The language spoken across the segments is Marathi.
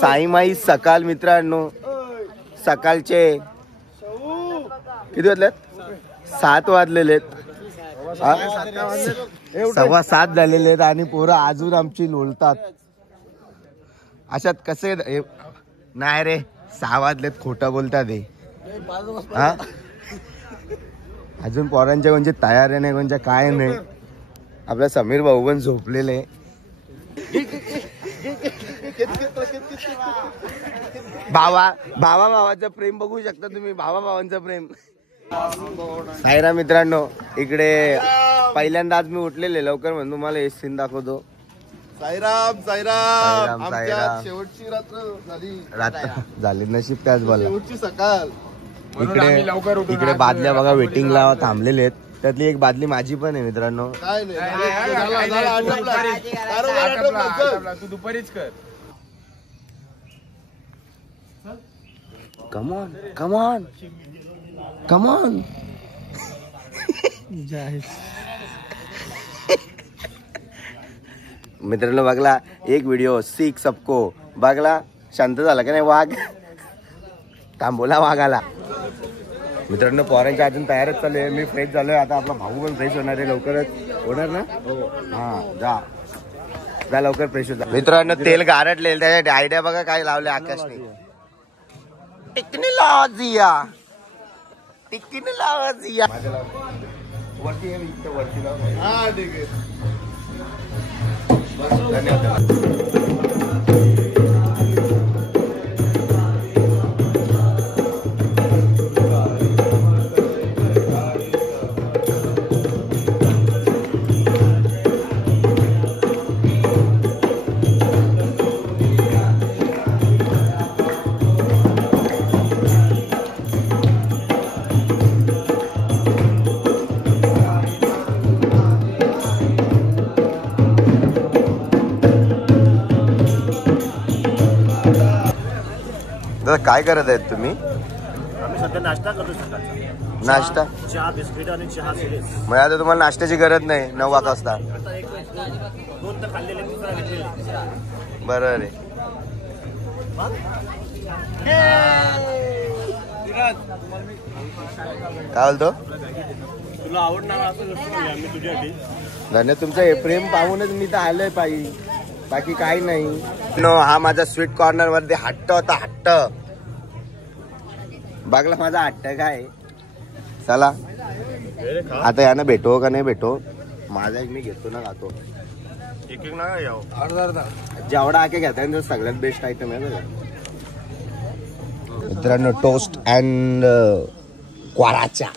साईमाई सकाळ मित्रांनो, सकाळचे किती वाजलेत? 7 वाजलेले, 7:15 झालेले आहेत आणि पोरं अजून आमची लोळतात. अशात कसे नाही रे, 6 वाजलेत, खोटं बोलतात हे. हा अजून पोरांच्या कोणच्या तयार नाही, कोणच्या काय नाही. आपला समीर भाऊ पण झोपलेले. भावाचं प्रेम बघू शकता तुम्ही, भावांचं प्रेम. साईरा मित्रांनो, इकडे पहिल्यांदा आज मी उठलेले लवकर म्हणून तुम्हाला हे सीन दाखवतो. साईराम साईराम. आमच्या शेवटची रात्र झाली नशीब त्याच बोला. शेवटची सकाळ. इकडे बादल्या बघा वेटिंगला थांबलेले आहेत. त्यातली एक बादली माझी पण आहे मित्रांनो. काय नाही, तू दुपारीच कर. Come on come on come on. मित्रांनो बघला एक व्हिडिओ सीख सबको. बघला शांत झाला का नाही वाघ? थांबवला वाघाला. मित्रांनो पोरांच्या अजून तयारच चालू आहे. मी फ्रेश झालोय, आता आपला भाऊ पण फ्रेश होणार आहे. लवकरच होणार ना? हा जा लवकर फ्रेश होता. मित्रांनो तेल गारटलेलं, त्याच्या आयडिया बघा काय लावले आकाशने. टेक्नॉलॉजिया वरती हा ठीक आहे. धन्यवाद. काय करत आहेत तुम्ही? आम्ही सध्या नाश्ता करतो सकाळचा. नाश्ता, चहा, बिस्किट आणि चहा सिरीज. मग आता तुम्हाला नाश्त्याची गरज नाही 9 वाजता. 2 तर खाल्लेले, 3 घेतलेले. बरं रे. काय बोलतो? तुला आवडणार असं आम्ही तुझ्यासाठी. धन्य, तुमचं हे प्रेम पाहूनच मी तर आलोय पायी, बाकी काही नाही. हा माझा स्वीट कॉर्नर मध्ये हट्ट होता. हट्ट बघला माझा हट्ट काय. चला आता यानं भेटो का नाही भेटो, माझा एक मी घेतो ना, खातो. एक ना जेवढा आके घेता सगळ्यात बेस्ट आयटम आहे बघा मित्रांनो. टोस्ट अँड क्वाराचा.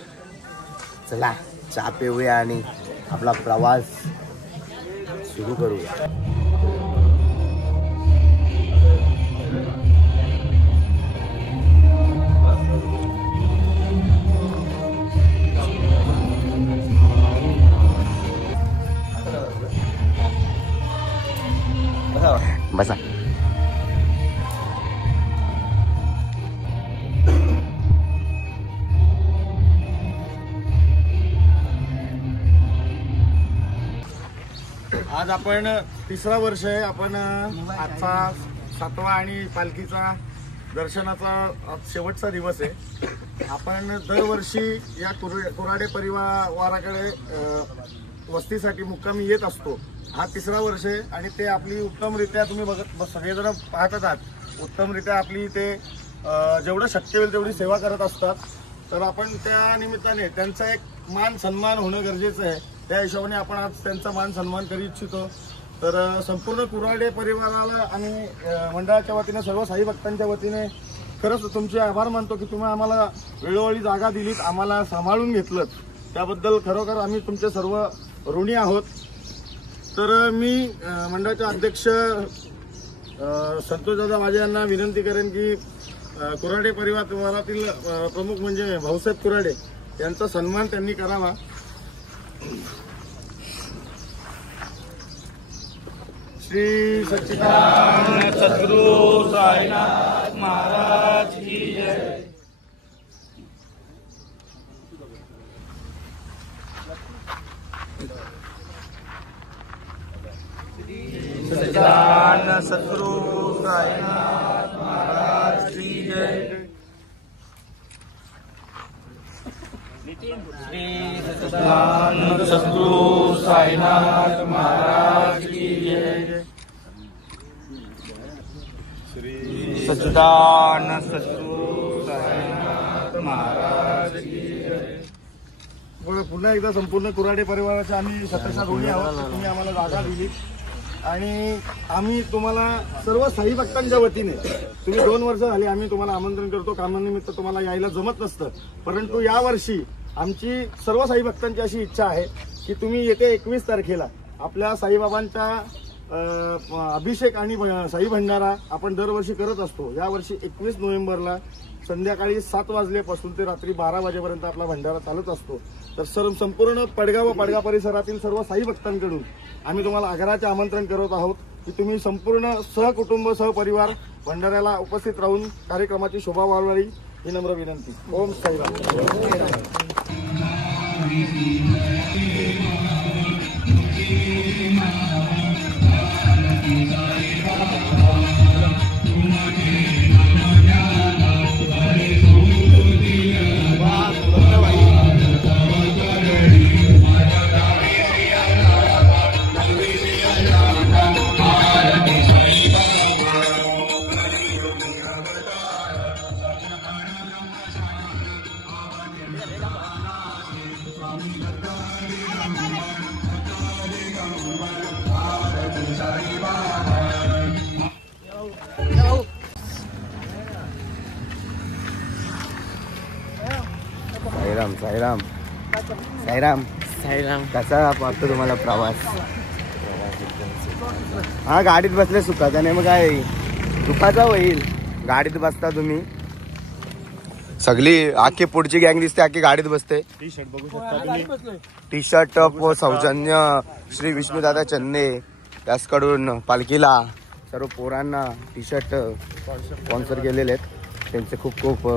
चला चहा पिऊया आणि आपला प्रवास सुरू करूया. बसा. आज आपण 3रा वर्ष आहे. आपण आजचा 7वा आणि पालखीचा दर्शनाचा आज शेवटचा दिवस आहे. आपण दरवर्षी या कुऱ्हाडे परिवाराकडे वस्तीसाठी मुक्कामी येत असतो. हा 3रा वर्ष आहे आणि ते आपली उत्तमरित्या, तुम्ही बघत सगळेजण पाहतच आहात, उत्तमरित्या आपली ते जेवढं शक्य होईल तेवढी सेवा करत असतात. तर आपण त्या निमित्ताने त्यांचा एक मान सन्मान होणं गरजेचं आहे. त्या हिशोबाने आपण आज त्यांचा मान सन्मान करू इच्छितो. तर संपूर्ण कुऱ्हाडे परिवाराला आणि मंडळाच्या वतीने, सर्व साई भक्तांच्या वतीने खरंच तुमचे आभार मानतो की तुम्ही आम्हाला वेळोवेळी जागा दिलीत, आम्हाला सांभाळून घेतलं. त्याबद्दल खरोखर आम्ही तुमचे सर्व ऋणी आहोत. तर मी मंडळाचे अध्यक्ष संतोष दादा माझे यांना विनंती करेन की कुऱ्हाडे परिवारातील प्रमुख म्हणजे भाऊसाहेब कुऱ्हाडे यांचा सन्मान त्यांनी करावा. श्री सच्चिदानंद सद्गुरु साईनाथ महाराज की जय. सद्गुरु साईनाथ महाराज की जय। सच्चिदानंद सद्गुरु साईनाथ महाराज की जय। पुन्हा एकदा संपूर्ण कुऱ्हाडे परिवाराच्या आम्ही सतत ऋणी आहोत। तुम्ही आम्हाला जागा दिली आणि आम्ही तुम्हाला सर्व साई भक्तांच्या वतीने, तुम्ही 2 वर्ष झाली आम्ही तुम्हाला आमंत्रण करतो, कामानिमित्त तुम्हाला यायला जमत नसतं, परंतु यावर्षी आमची सर्व साई भक्तांची अशी इच्छा आहे की तुम्ही येत्या 21 तारखेला आपल्या साईबाबांचा अभिषेक आणि साई भंडारा आपण दरवर्षी करत असतो। यावर्षी 21 नोव्हेंबरला संध्याकाळी 7 वाजल्यापासून ते रात्री 12 वाजेपर्यंत आपला भंडारा चालत असतो। तर संपूर्ण पडगाव व पडगाव परिसरातील सर्व साई भक्तांकडून आम्ही तुम्हाला आग्रहाचे आमंत्रण करत आहोत की तुम्ही संपूर्ण सहकुटुंब सहपरिवार भंडाऱ्याला उपस्थित राहून कार्यक्रमाची शोभा वाढवावी ही नम्र विनंती। ओम साईराम। साईराम साईराम साईराम साईराम। कसा वाटतो तुम्हाला प्रवास? हा, गाडीत बसले सुखाचा नाही मग काय दुखाचा होईल। गाडीत बसता तुम्ही, सगळी आखी पुढची गँग दिसते, आखी गाडीत बसते। टी शर्ट बघू शकता तुम्ही। टी शर्ट सौजन्य श्री विष्णुदादा चन्ने त्याचकडून पालखीला सर्व पोरांना टी शर्ट स्पॉन्सर केलेले आहेत, त्यांचे खूप खूप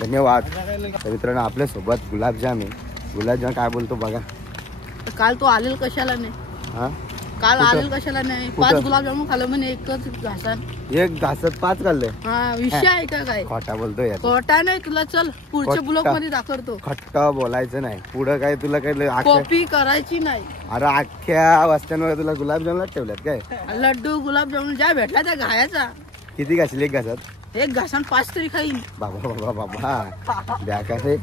धन्यवाद। तर मित्रांनो, आपल्या सोबत गुलाबजाम आहे। गुलाबजाम काय बोलतो बघा। काल तो आलेल कशाला नाही? हा, काल आलेल कशाला नाही? 5 गुलाबजामुन खाल्लं म्हणे, एकच घासान। एक घासत 5 खाल्ले? हा, विषय आहे का काय? खोटा बोलतो यार। खोटा नाही, तुला चल पुढच्या ब्लॉक मध्ये दाखवतो। खट्टा बोलायचं नाही पुढं, काय तुला काय कॉपी करायची नाही। अरे अख्ख्या वस्त्यांवर तुला गुलाबजामला ठेवल्यात काय? लड्डू गुलाबजामुन ज्या भेटला त्या घायाचा। किती घासले एक घासत? एक घासान 5 तरी खाईन। बाबा बाबा बाबा द्या काय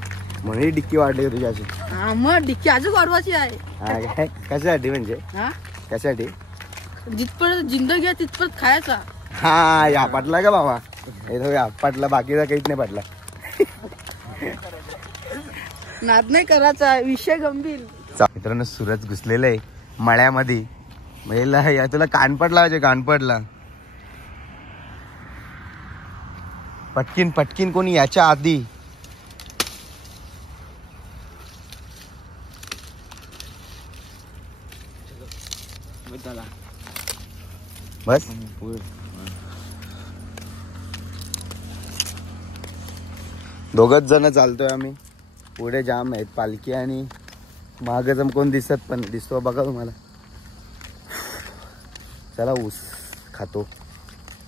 म्हणून डिक्की वाढली तुझी अशी? हा, मग डिक्की अजून वाढवायची आहे। हा काय? कशासाठी म्हणजे? हा, कशासाठी? जिथपर्यंत जिंदगी आहे तिथपर्यंत खायचा। हा, या पटला का बाबा? हे तो या पटला, बाकीचा काहीच नाही पटला। नाद नाही करायचा, विषय गंभीर। मित्रांनो, सूरज घुसलेला आहे मळ्यामध्ये। महिला या तुला कानपट लावायचे, कानपटला पटकीन पटकीन कोणी याच्या आधी। बस दोघच जण चालतोय आम्ही, पुढे जाम आहेत पालखी आणि मागे जम कोण दिसत पण दिसतो बघा तुम्हाला। चला ऊस खातो।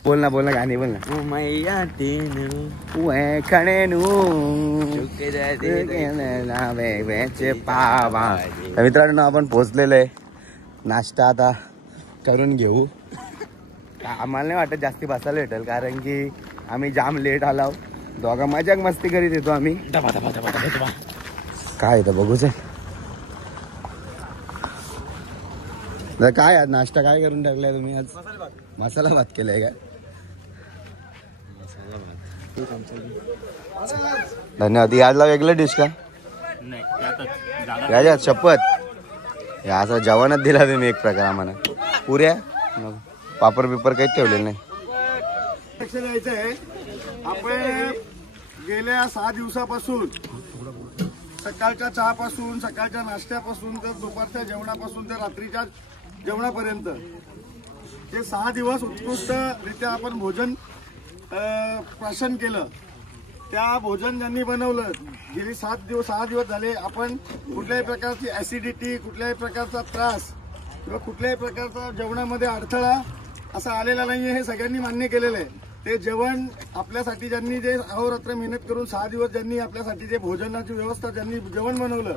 बोल ना गाणी बोल ना। मित्रांनो, आपण पोहोचलेलो आहे, नाश्ता आता करून घेऊ। आम्हाला नाही वाटत जास्ती बसायला भेटेल, कारण की आम्ही जाम लेट आलो। दोघा मजाक मस्ती करीत येतो आम्ही। काय तर बघूच आहे काय आज नाश्ता काय करून टाकलाय तुम्ही? आज मसाला भात केलाय काय? धन्यवाद। याजला वेगळं डिश का? याच्यात शपथ या असं जेवणच दिला तुम्ही एक प्रकार आम्हाला। पुऱ्या पापड बिपर काही ठेवलेलं नाही। लक्ष द्यायचं आहे, आपण गेल्या 6 दिवसापासून सकाळच्या चहापासून, सकाळच्या नाश्त्यापासून तर दुपारच्या जेवणापासून तर रात्रीच्या जेवणापर्यंत ते 6 दिवस उत्कृष्टरित्या आपण भोजन प्राशन केलं। त्या भोजन ज्यांनी बनवलं, गेली 6 दिवस झाले आपण कुठल्याही प्रकारची ऍसिडिटी, कुठल्याही प्रकारचा त्रास किंवा कुठल्याही प्रकारचा जेवणामध्ये अडथळा असा आलेला नाहीये, हे सगळ्यांनी मान्य केलेलं आहे। ते जेवण आपल्यासाठी ज्यांनी जे अहोरात्र मेहनत करून 6 दिवस ज्यांनी आपल्यासाठी जे भोजनाची व्यवस्था ज्यांनी जेवण बनवलं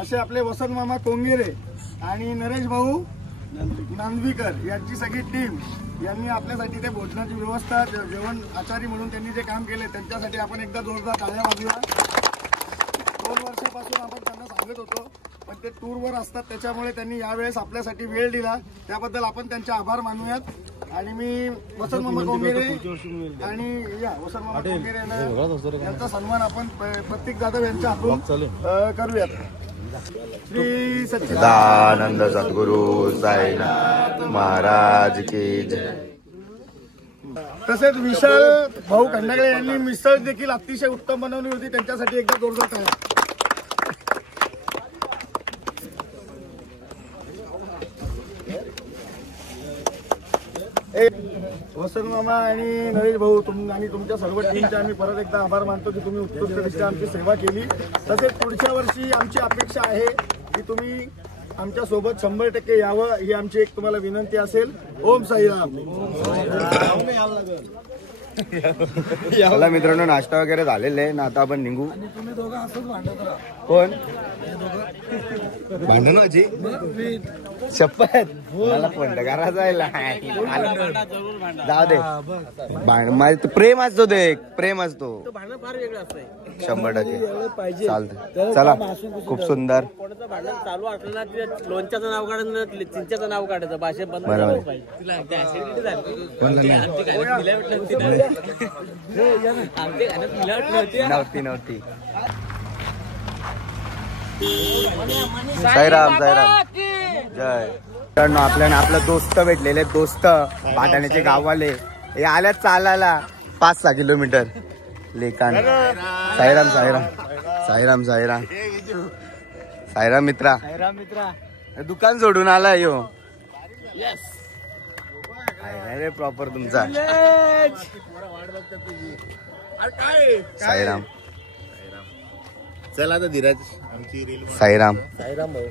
असे आपले वसंत मामा कोंगेरे आणि नरेश भाऊ नांदवीकर यांची सगळी टीम यांनी आपल्यासाठी ते भोजनाची व्यवस्था जेवण आचारी म्हणून त्यांनी जे काम केले त्यांच्यासाठी आपण एकदा जोरदार टाळ्या वाजूया. 2 वर्षापासून आपण त्यांना सांगत होतो पण ते टूरवर असतात त्याच्यामुळे त्यांनी यावेळेस आपल्यासाठी वेळ दिला त्याबद्दल आपण त्यांचे आभार मानूयात. आणि मी वसंत मामा कोंगेरे आणि वसंत मामा कोंगेरे यांचा सन्मान आपण प्रतीक जाधव यांच्या हातून करूयात. श्री सच्चिदानंद सद्गुरु साईनाथ महाराज की जय. तसेच विशाल भाऊ खंडागळे यांनी मिसळ देखील अतिशय उत्तम बनवली होती त्यांच्यासाठी एकदा जोरदार टाळ्या. वसंत मामा आणि नरेश भाऊ आणि तुमच्या सर्व टीमचे आम्ही परत एकदा आभार मानतो की तुम्ही उत्कृष्टरित्या आमची सेवा केली. तसेच पुढच्या वर्षी आमची अपेक्षा आहे की तुम्ही आमच्या सोबत 100% यावं ही आमची एक तुम्हाला विनंती असेल. ओम साईराम. चला मित्रांनो नाश्ता वगैरे झालेला आहे ना आता आपण निघू. कोण भांडण व्हायची शपथ मला फोन करायचा जाऊ दे. माझं प्रेम असतो ते प्रेम असतो 100% चालतं. चला खूप सुंदर चालू असलं ना लोणच्याचं नाव काढायचं चिंच्याचं नाव काढायचं भाषेत बंद नव्हती. साईराम साईराम जय. मित्रांनो आपल्याला आपलं दोस्त भेटलेले दोस्त भाटाण्याचे गाववाले हे आल्यात चालायला 5-6 किलोमीटर लेकान. साईराम साईराम साईराम साईराम साईराम मित्रा दुकान सोडून आला यो रे प्रॉपर तुमचा साईराम. चल आता धीरज आमची रील. साईराम साईराम भाऊ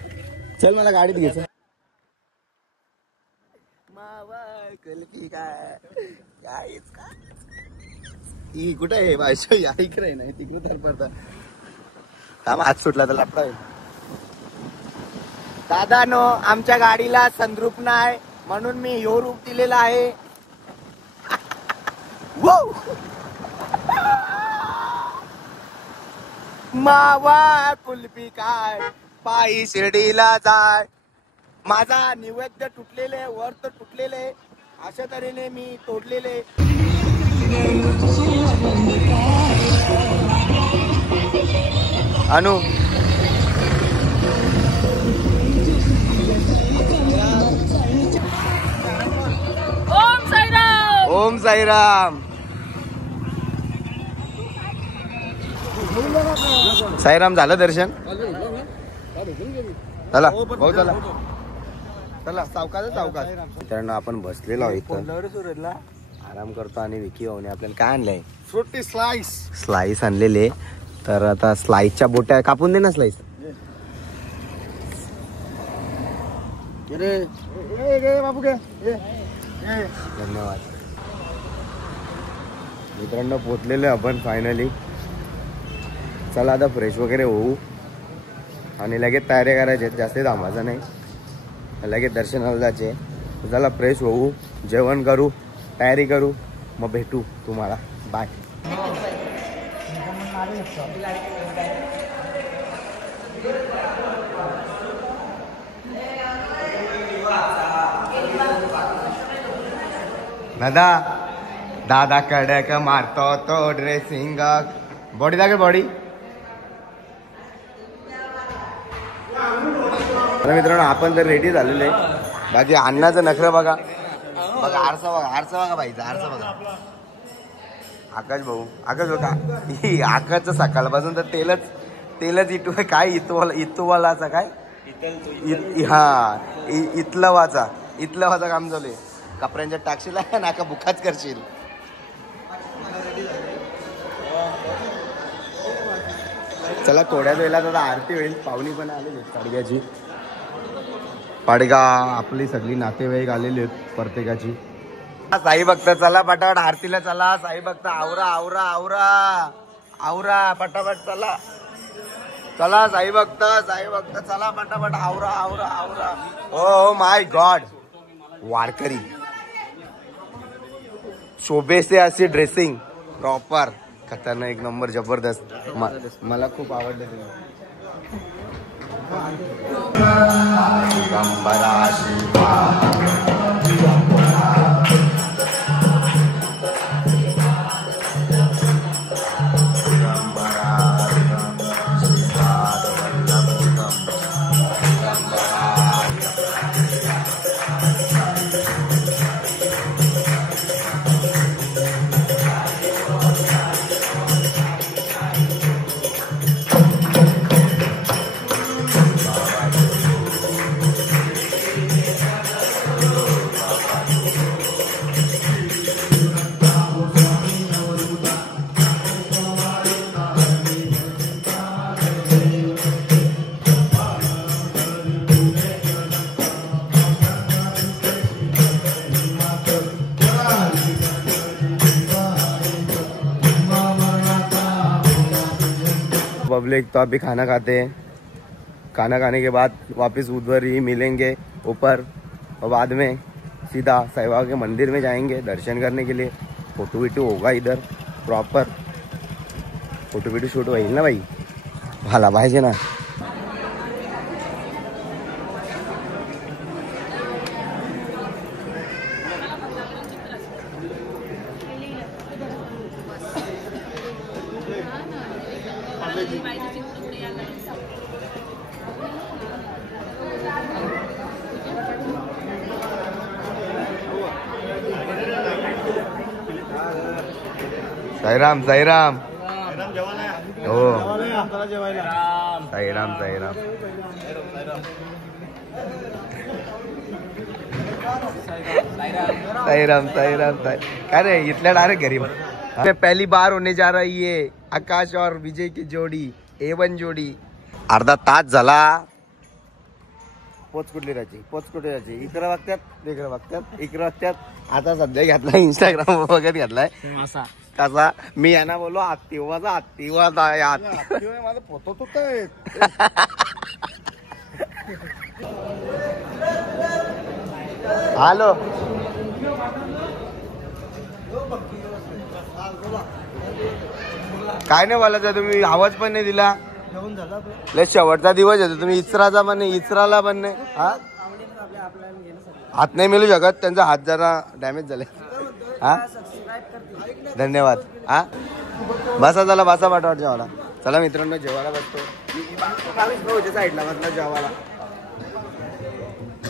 चल मला गाडीत घ्यायचं. ही कुठं आहे बायशो या इकडे नाही तिकडे तर पडता काम हात सुटला तर लपडा आहे. दादा नो आमच्या गाडीला संद्रूप नाही म्हणून मी ह्यो रूप दिलेला आहे. मावा कुल्फी काय पायी शिर्डीला जाय. माझा नैवेद्य तुटलेले वर्त तुटलेले अशा तऱ्हेने मी तोडलेले. अनु ओम साईराम. ओम साईराम साईराम. झालं दर्शन चला भाऊ चला चला सावकाश सावकाश. मित्रांनो आपण बसलेलो आहोत इथं आराम करतो आणि विकी भाऊने आपल्याला काय आणलंय फ्रुटी स्लाइस आणलेले. तर आता स्लाइसच्या बोट्या कापून दे ना स्लाइस. बाबू घे. धन्यवाद मित्रांनो पोचलेलो आपण फायनली. चला आता फ्रेश वगैरे होऊ आणि लगेच तयारी करायचे जास्त थांबायचं नाही. लगेच दर्शनाला जायचे. चला फ्रेश होऊ जेवण करू तयारी करू मग भेटू तुम्हाला. बाय. दादा कडक मारतो तो ड्रेसिंग. बॉडी दाखल बॉडी. मित्रांनो आपण तर रेडी झालेले. बाकी अन्नाचं नखरं बघा बघा. आरसा बघा बाईचा आरसा बघा. आकाश भाऊ आकाश बघा ही आकाशचं सकाळपासून तर तेलच काय इतवालाचा काय इथलं वाचा काम चालू आहे. कपड्यांच्या टाकशील नाका बुखाच करशील. चला थोड्याच वेळेला आता आरती होईल. पाहुणी पण आलेली पाडग्याची. पाडगा आपली सगळी नातेवाईक आलेली आहेत प्रत्येकाची. साई भक्त चला पटापट आरतीला चला. साई भक्त आवरा आवरा आवरा आवरा पटापट चला. चला साई भक्त चला पटापट आवरा आवरा आवरा. ओ माय गॉड, वारकरी शोभेचे अशी ड्रेसिंग प्रॉपर खतरनाक, एक नंबर जबरदस्त. मला खूप आवडलं ते. पब्लिक तो अभी खाना खाते हैं. खाना खाने के बाद वापस उधर ही मिलेंगे ऊपर और बाद में सीधा साईं बाबा के मंदिर में जाएंगे दर्शन करने के लिए. फोटो वीटो होगा इधर प्रॉपर. फोटो वीटो शूट होईल ना भाई, भाला पाहिजे ना. साईराम साईराम. हो साईराम साईराम. साईराम साईराम साई. काय रे इथल्या डायरेक्ट घरी. पहली बार होने जा रही है आकाश और विजय की जोड़ी, A1 जोड़ी. अर्धा तास झाला. पोच कुठली राहायची इकडे बघतात. आता सध्या घेतलाय इंस्टाग्राम वगैरे घेतलाय कसा. मी यांना बोललो आत्तीवाचा माझा फोटो तो हॅलो. काय नाही बोलायचं तुम्ही, आवाज पण नाही दिला. लय शेवटचा दिवस येतो. तुम्ही इचराचा पण नाही, इचराला पण नाही. हात नाही मिळू शकत, त्यांचा हात जरा डॅमेज झाले. हा धन्यवाद. हा बसा चला बसा पाठवाट जेवायला. चला मित्रांनो जेवायला बसतो साईडला बसला जेवायला.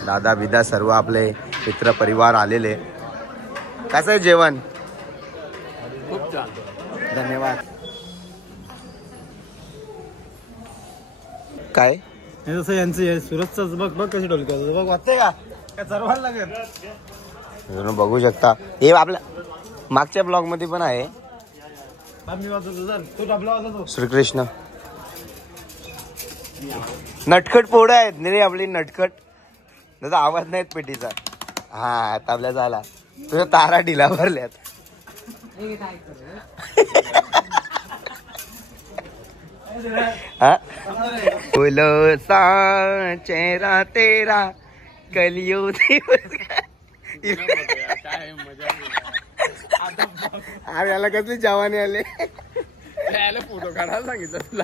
दादा बिदा सर्व आपले मित्र परिवार आलेले. कसं आहे जेवण? खूप छान. धन्यवाद. काय जसं यांचं सुरतच बघ कशी ढोलकी बघ वाटते का सर्वांना लागेल. बघू शकता हे आपल्या मागच्या ब्लॉग मध्ये पण आहे. श्रीकृष्ण नटखट पोळं आहेत रे आपली नटखट. त्याचा आवाज नाहीत पेटीचा. हा तबल्या झाला. तुझ्या तारा ढिला भरल्यात. बोलो सा चेहरा तेरा कलियो अरे याला कसली जवानी आले. फोटो काढायला सांगितलं तुला.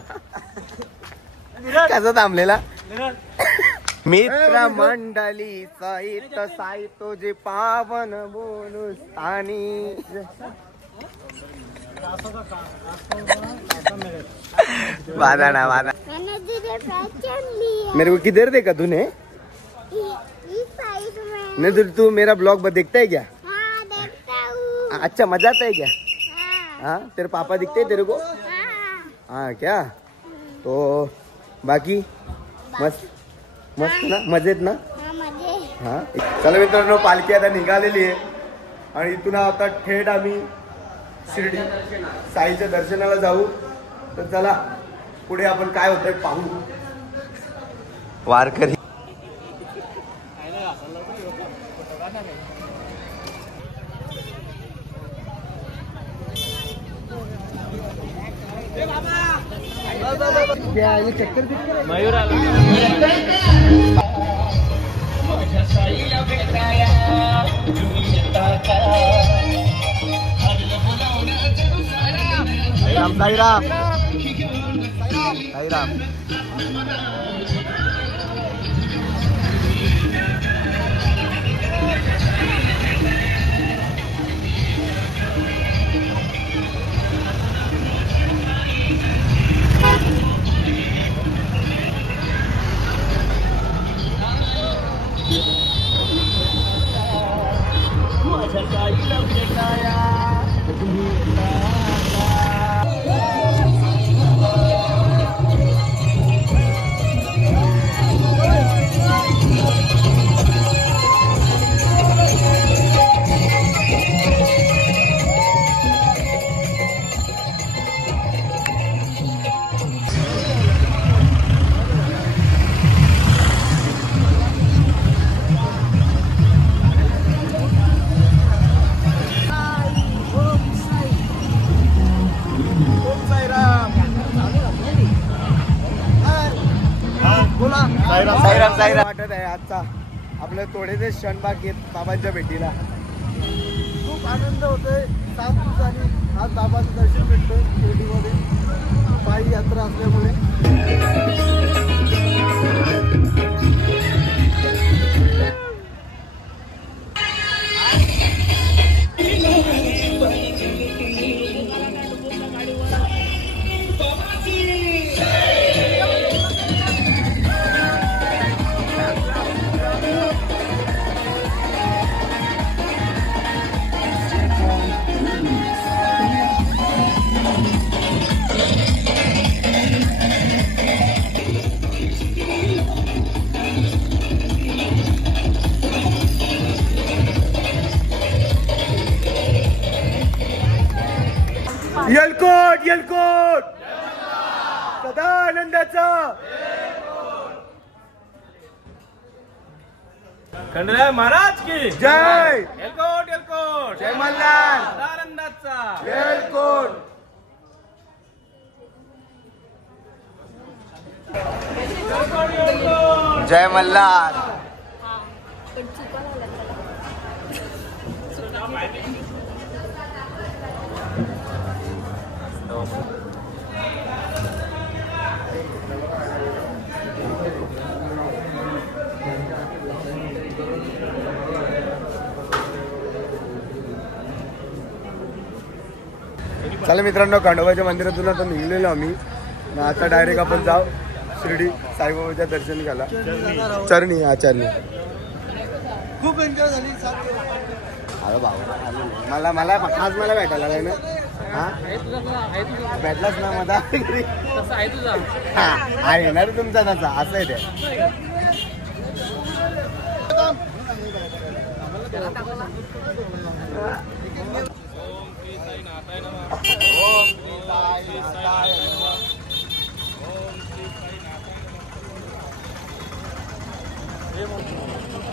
कसा थांबलेला. मित्र मंडळी साहित साई तुझे पावन बोलू स्थानी. वादा ना वादा. मेरे को किधर देखा तूने? नहीं तू मेरा ब्लॉग देखता है क्या? हाँ, देखता हूँ. अच्छा मजा आता है क्या? हाँ, तेरे पापा दिखते हैं तेरे को? हाँ क्या? तो बाकी मस्त मस्त ना, मजेत ना? हाँ चला मित्रांनो पालखी आता निघालेली आहे आणि इथून आता थेट आम्ही शिर्डी साईच्या दर्शनाला जाऊ. तर चला पुढे आपण काय होतंय पाहू. वारकरी मयूर आला. साईराम साईराम. साईराम साईराम. वाटत आहे आजचा आपलं थोडेसे क्षण बाकी आहेत बाबांच्या भेटीला. खूप आनंद होतोय. 7 दिवसांनी आज बाबाचं दर्शन भेटतोय शिर्डीमध्ये पायी यात्रा असल्यामुळे. येलकोट येलकोट सदा आनंदाचा. खंडराय महाराज की जय. एलकोट एलकोट. जय मल्हार. आनंदाचा येलकोट. जय मल्हार. चला मित्रांनो, खंडोबाच्या मंदिरातून आता निघलेलो आम्ही. आता डायरेक्ट आपण जाऊ शिर्डी साईबाबाच्या दर्शन घ्यायला. चरणी आचरणी. खूप एन्जॉय झाली. अरे बाबा मला खास मला भेटायला लागलाय ना. हा भेटलाच ना माझा आहे तुझा. हा येणार तुमचा त्याचा असं आहे ते.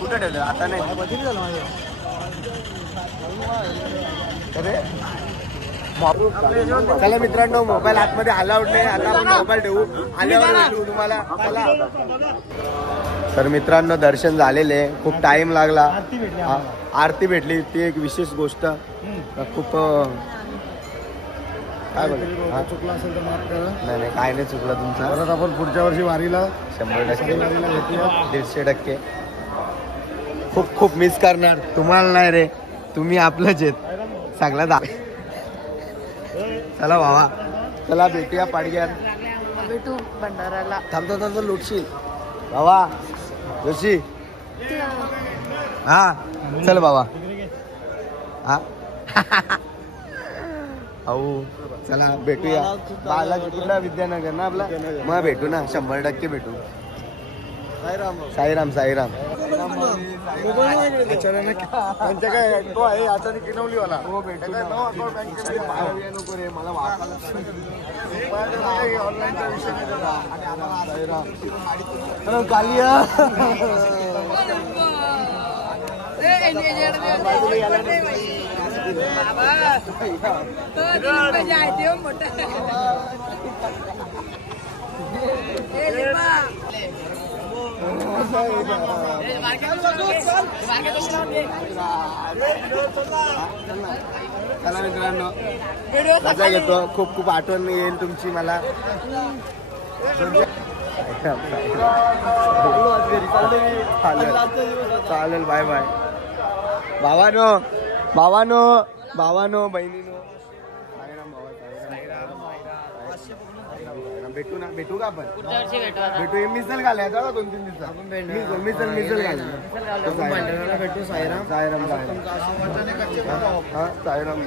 कुठे ठेवलं आता नाही. चला मित्रांनो, मोबाईल आतमध्ये अलाउड नाही. आता आपण मोबाईल ठेवू, आल्यावर भेटू तुम्हाला. चला. तर मित्रांनो, दर्शन झालेले. खूप टाइम लागला. आरती भेटली, ती एक विशेष गोष्ट. खूप काय बोलतो चुकला असेल तर माफ करा. नाही काय नाही चुकलं तुमचं. परत आपण पुढच्या वर्षी वारीला 100%, 150%. खूप खूप मिस करणार तुम्हाला. नाही रे, तुम्ही आपलंच आहेत सगळं. चला बाबा, चला भेटूया पाडग्यात. भेटू भंडाराला. थांबतो लुटशील बाबा जोशी. हा चल बाबा. हा हो चला भेटूया. बालाजी कुठला? विद्यानगर ना आपला. मग भेटू ना, 100% भेटू. साईराम साईराम. त्यांच्या काय तो आहे आचार्य किनवलीवाला. हो भेटू ना. नको रे मला ऑनलाईनचा विषय हॅलो कालिया. चला मित्रांनो मजा घेतो. खूप खूप आठवण येईल तुमची मला. चालेल बाय बाय. भावानो बहिणीनो भेटू का आपण? भेटू. मिसल घालायचा 2-3 दिवसात. मिसल घालायचं. भेटू. साईराम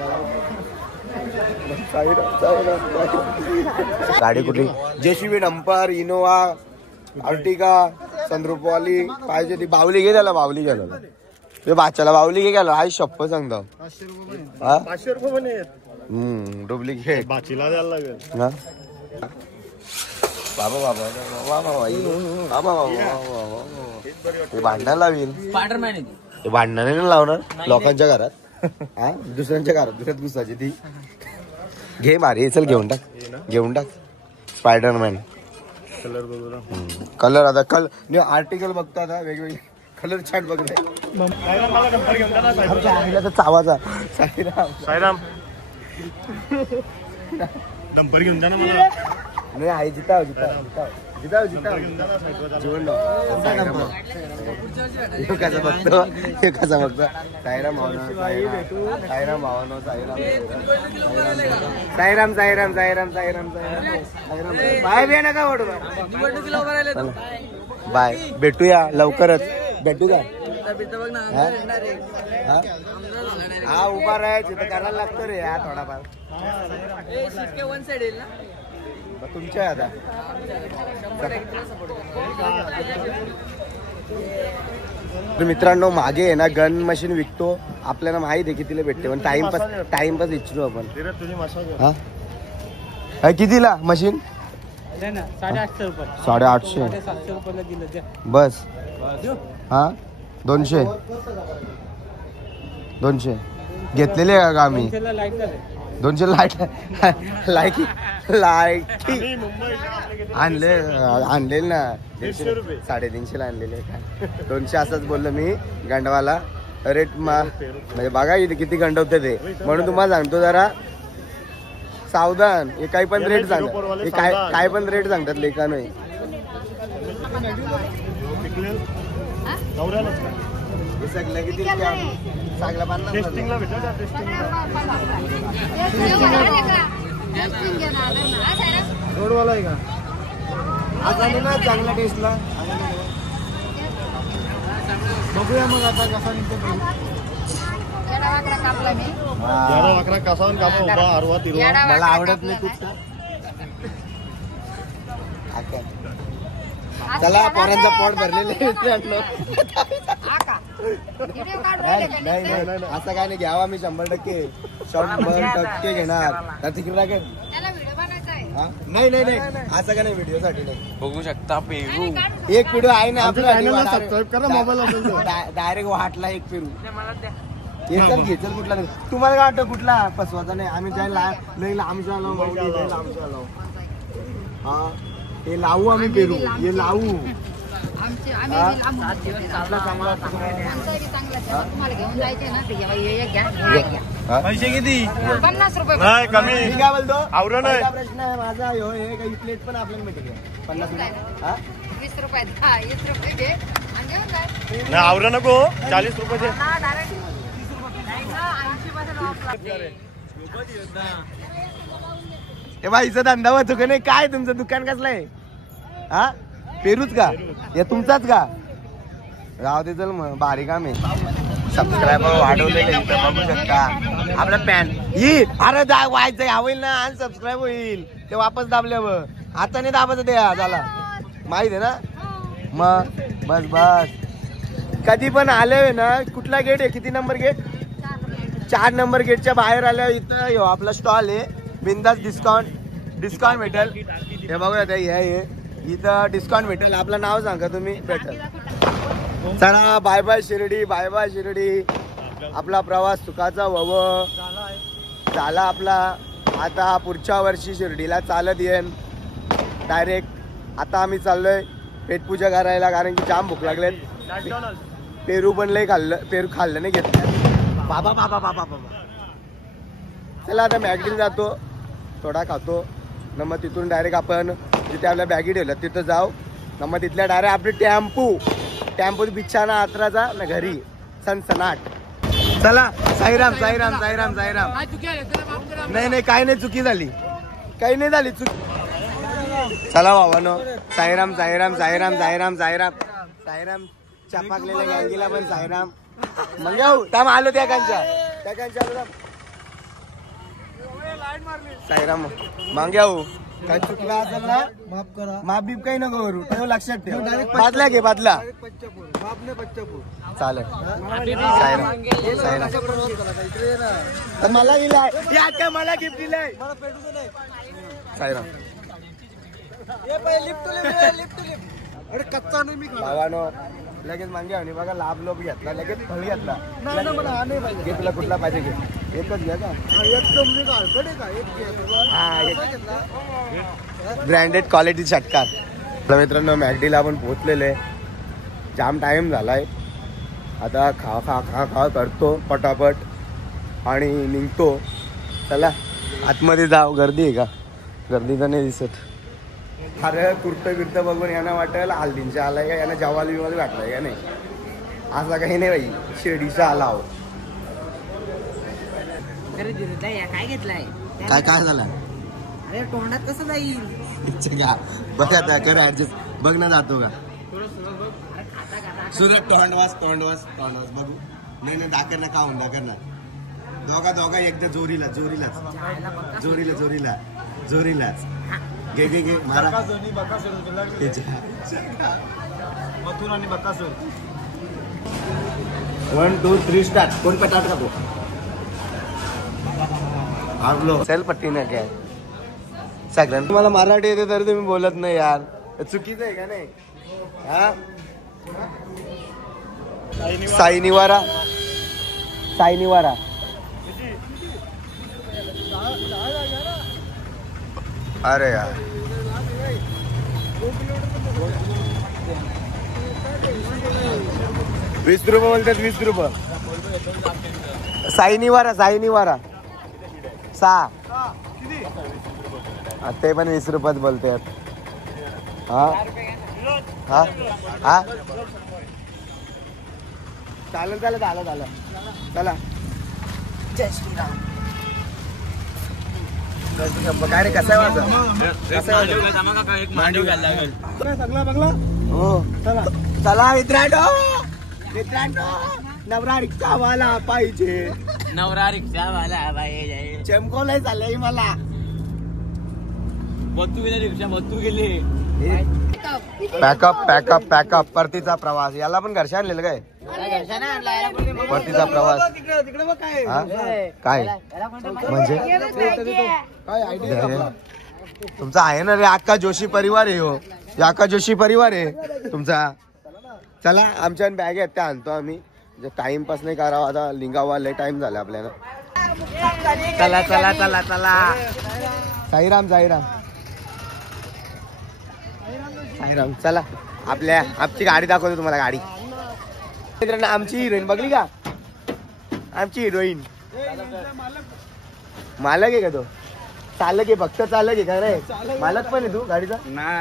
गाडी कुठली? जेसीबी, डंपर, इनोवा, अर्टिगा, सनरूफवाली पाहिजे ती. बावली घे त्याला. बावली घ्यायला ते बाच्याला बावली घे घ्यायला. आई शप्प सांगतो. 500 रुपये पण आहेत. डुप्लिकेट बाचीला द्यायला लागेल ना. बाबा भांडण लावील. भांडण नाही लावणार लोकांच्या घरात. हा दुसऱ्यांच्या घरात घुसायची ती. घे मारे. चल घेऊन टाक स्पायडरमॅन. कलर आता आर्टिकल बघतो आता वेगवेगळे कलर छान बघते. चावाचा साईराम नंबर घेऊन जा ना मला. नाही आहे. जिताव जीवन कसा बघतो. साईराम बाय बिया नका ओढू. बाय. भेटूया लवकरच. भेटू का? हा उभा राहायचं तर करायला लागतो रे. हा थोडाफार तुमच्या आता मित्रांनो मागे आहे ना गन मशीन विकतो. आपल्याला माहित आहे कितीला भेटते पण टाइमपास इच्छितो आपण. हा कितीला मशीन? 850 रुपये. 850 रुपयाला दिलं बस. हा 200 घेतलेले का आम्ही? 200 लाईट आणले ना. 350 ला आणलेले. 200 असंच बोललो मी. गंडवाला रेट म्हणजे बघा किती गंडवते ते. म्हणून तुम्हाला सांगतो जरा सावधान. हे काही पण रेट सांगतात. काय पण रेट सांगतात लेखा नाही. चांगला 50 रोडवाला आहे का? आज आले ना चांगला टेस्टला. बघूया मग आता कसा निघतो. मला आवडत नाही खूप. चला पोरांचा पोट भरलेले. नाही असं काय नाही. घ्यावा मी 100% घेणार. तिकडे नाही असं काय नाही. व्हिडिओ साठी नाही. बघू शकता पेरू. एक व्हिडिओ आहे ना आपला. सबस्क्राईब करा मोबाईल. डायरेक्ट वाटला एक पेरू. घेचल कुठला नाही. तुम्हाला काय वाटतं कुठला फसवाचा नाही? आम्ही जायला आमच्या लावू. हा हे लावू आम्ही पेरू. हे लावू. पैसे किती? 50 रुपये. नाही कमी. मी काय बोलतो? आवरण आहे. प्रश्न आहे माझा. हे काही प्लेट पण आपल्याला भेटेल 50 रुपये. 20 रुपये. 20 रुपये घे आणि घेऊन जाय. नाही आवरण नको. 40 रुपये. हे बाईचा धंदा होतो का नाही? काय तुमचं दुकान कसलं आहे? हा पेरूच का? हे तुमचाच का? राव दे. चल मग भारी काम आहे. सबस्क्रायबर वाढवलेले बघू शकता. आपला पॅन ही अरे व्हायचं होईल ना. आणि सबस्क्राईब होईल ते वापस दाबल्यावर. हाताने दाबायचं ते झाला. माहित आहे ना मग. बस कधी पण आले ना. कुठला गेट आहे? किती नंबर गेट? 4 नंबर गेटच्या बाहेर आल्या. इथं आपला स्टॉल आहे. बिंदास डिस्काउंट भेटेल. हे बघूया ते हे इथं डिस्काउंट भेटेल. आपलं नाव सांगा तुम्ही भेटेल. चला बाय बाय शिर्डी. आपला प्रवास सुखाचा झाला आपला. आता पुढच्या वर्षी शिर्डीला चालत येईन डायरेक्ट. आता आम्ही चाललोय पेटपूजा करायला, कारण की जाम भूक लागलेत. पेरू पण लय खाल्लं, पेरू खाल्लं नाही घेतलं. बाबा बाबा बाबा बाबा. चला आता मॅगडीला जातो, थोडा खातो, न मग तिथून डायरेक्ट आपण जिथे आपल्या बॅगी ठेवल्या तिथं जाऊ. न मग तिथल्या डायरेक्ट आपली टेम्पो बिच्छाना आत्राचा ना घरी सनसनाट. चला साईराम साईराम साईराम साईराम. नाही नाही काही नाही, चुकी झाली, काही नाही झाली चुकी. चला बाबानो, साईराम साईराम साईराम साईराम साईराम साईराम. चापाकलेल्या गँगीला पण साईराम. मग जाऊ थांब, आलो त्या कांच्या साईराम. मागे येऊ, काय चुकला असेल ना माफ करा, माफ बीप काही नको करू, ठेव लक्षात ठेव. बादला घे बादला, चालेल. साईराम साईराम. तर मला दिलाय या काय, मला गिफ्ट दिलाय साईराम. भावानो लगेच मागे आणि बघा लाभ लोभ घेतला, लगेच फळ घेतला. घे तुला कुठला पाहिजे घे, एकच घ्या का. ब्रँडेड क्वालिटी षटकार. मित्रांनो मॅगडीला आपण पोहोचलेले, जाम टाइम झालाय. आता खा खा खा खा करतो पटापट आणि निघतो. चला आतमध्ये जाऊ. गर्दी आहे का? गर्दी तर नाही दिसत. अरे कुर्तं बिर्तं बघून यांना वाटेल हल्दींचा आलाय का, यांना जवाल बिवाल घातलाय का नाही. असं काही नाही बाई, शिर्डीचा आला हो. काय घेतलाय? काय काय झालं? अरे तोंडात कसं जाईल? बघ आता कर ऍडजस्ट. बघ ना जातो का सुरत. तोंडवास तोंडवास तोंडवास बघू. नाही नाही दाखर ना, खाऊन दाखर ना. दोघा एकदा जोरीला जोरीलाच जोरीला जोरीला जोरीलाच. घे घे घे मारा. मथुर आणि बकासूर. 1 2 3 स्टार्ट. कोण पटाट का तो आपलो सेल पट्टी ना काय. सगळ्यांना तुम्हाला मराठी येते तरी तुम्ही बोलत नाही यार, चुकीचं आहे का नाही. हा साईनिवारा साईनिवारा. अरे यार 20 रुपये बोलतात, 20 रुपये. साईनिवारा साईनिवारा 6. ते पण 20 रुपयात बोलतात. हा हा हा चालेल चालेल झालं झालं. चला जय श्रीराम. काय रे कसं आहे माझं? हो चला मित्रांनो, मित्रांनो नवरा रिक्षावाला पाहिजे, नवरा रिक्षावाला पाहिजे. चमकवलंय चाललंय मला. बत्तू गेले रिक्षा, बत्तू गेले. Pack up pack up pack up. परतीचा प्रवास. याला पण घरच्या आणलेलं काय? परतीचा प्रवास. काय म्हणजे तुमचा आहे ना रे अक्का जोशी परिवार आहे. हो अक्का जोशी परिवार आहे तुमचा. चला आमच्या बॅग आहेत त्या आणतो आम्ही. टाइमपास नाही करावा आता, लिंगावा लय टाइम झाला आपल्याला. चला चला चला चला. साईराम साईराम साईराम. चला आमची गाडी दाखवतो तुम्हाला. गाडी मित्रांनो आमची हिरोईन बघली का? आमची हिरोईन मालक आहे का तो? चालक आहे, फक्त चालक आहे का रे? मालक पण आहे तू गाडीचा?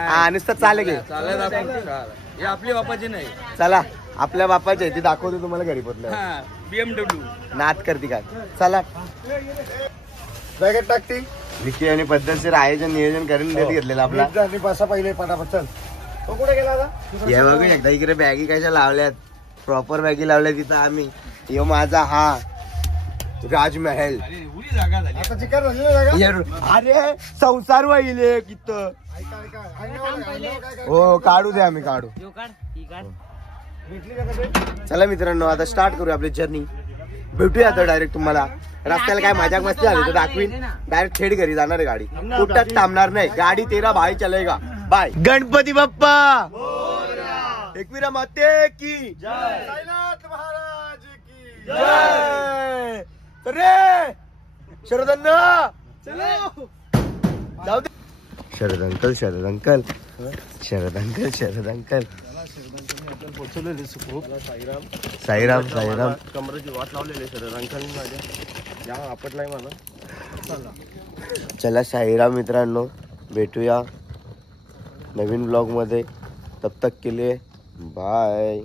हा नुसतं चालक आहे. आपल्या बापाची नाही. चला आपल्या बापाची आहे ती दाखवतो तुम्हाला घरी पोहोचलं. BMW नाद करते काय. चला बॅगेट टाकती. विकी आणि पद्धतशीर आयोजन नियोजन करून देत घेतलेलं आपला. बसा पहिले पटापट. चल तो कुठे गेला आता? हे बघू एकदा इकडे बॅगी कशा लावल्यात, प्रॉपर बॅगी लावल्या तिथं आम्ही. यो माझा हा राजमहल. आता चिकन अरे संसार वाहिले कित. हो काढू दे आम्ही काढू. चला मित्रांनो आता स्टार्ट करू आपली जर्नी. भेटूया आता डायरेक्ट तुम्हाला. रस्त्याला काय मजाक मस्ती झाली तर दाखवीन. डायरेक्ट थेट घरी जाणार आहे गाडी. कुठं थांबणार नाही गाडी. 13 भाई चलेगा. बाय. गणपती बाप्पा एकविरा माते की साईनाथ महाराज की जय. रे शरद अण्णा चलो जाऊ दे. Sharad uncle Sharad uncle Sharad uncle पोचवलेले खूप साईराम साईराम साईराम कमरेची वाट लावलेली सर अंकलनी माझ्या या आपटलाय मला. चला साईराम मित्रांनो, भेटूया नवीन ब्लॉग मध्ये. तब तक के लिए बाय.